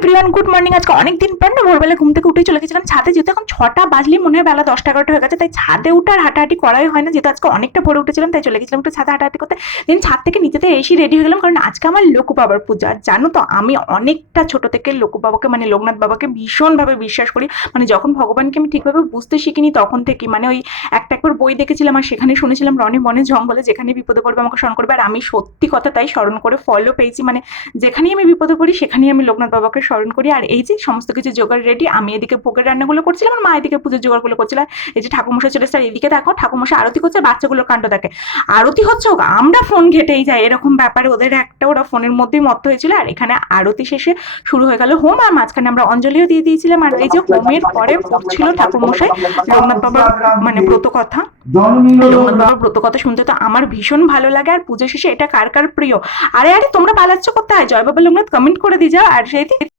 Everyone, good morning. আজকে অনেকদিন পর না ভোরবেলা ঘুম থেকে উঠে চলে গেছিলাম ছাদে, যেহেতু এখন 6টা বাজলেই মনে হয় বেলা 10টা 11টা হয়ে গেছে, তাই ছাদে উঠে আর হাঁটাহাঁটি করাই হয় না, যেহেতু আজকে অনেকটা ভোরে উঠেছিলাম, তাই চলে গেছিলাম একটু ছাদে হাঁটাহাঁটি করতে। দেন ছাদ থেকে নিচেতে এসে রেডি হয়ে গেলাম, কারণ আজকে আমার লঘু বাবার পূজা। আর জানো তো আমি অনেকটা ছোট থেকে লঘু বাবাকে মানে লোকনাথ বাবাকে ভীষণভাবে বিশ্বাস করি। মানে যখন ভগবানকে আমি ঠিকভাবে বুঝতে শিখিনি তখন থেকে, মানে ওই একটা একবার বই দেখেছিলাম আর সেখানে শুনেছিলাম রনি বনে জঙ্গলে যেখানে বিপদে পড়বে আমাকে স্মরণ করবে, আর আমি সত্যি কথা তাই স্মরণ করে ফলও পেয়েছি। মানে যেখানেই আমি বিপদে পড়ি সেখানেই আমি লোকনাথ বাবাকে স্মরণ করি। আর এই যে সমস্ত কিছু জোগাড় রেডি, আমি এদিকে ভোগের রান্নাগুলো করছিলাম আর মা এদিকে পুজোর জোগাড়গুলো করছিলাম। এই যে ঠাকুরমশাই চলে এসছে, এদিকে দেখো ঠাকুরমশাই আরতি করছে, বাচ্চাগুলোর কাণ্ড দেখে। আরতি হচ্ছে হোক, আমরা ফোন ঘেটেই যাই, এরকম ব্যাপারে ওদের একটা, ওরা ফোনের মধ্যেই মত্ত হয়েছিল। আর এখানে আরতি শেষে শুরু হয়ে গেল হোম, আর মাঝখানে আমরা অঞ্জলিও দিয়ে দিয়েছিলাম। আর এই যে হোমের পরে পড়ছিল ঠাকুরমশাই লোকনাথ বাবার মানে ব্রত কথা। লোকনাথ বাবার ব্রত কথা শুনতে তো আমার ভীষণ ভালো লাগে। আর পুজো শেষে এটা কার কার প্রিয়? আরে আরে তোমরা পালাচ্ছ কোথায়? জয় বাবা লোকনাথ কমেন্ট করে দিয়ে যাও। আর সেই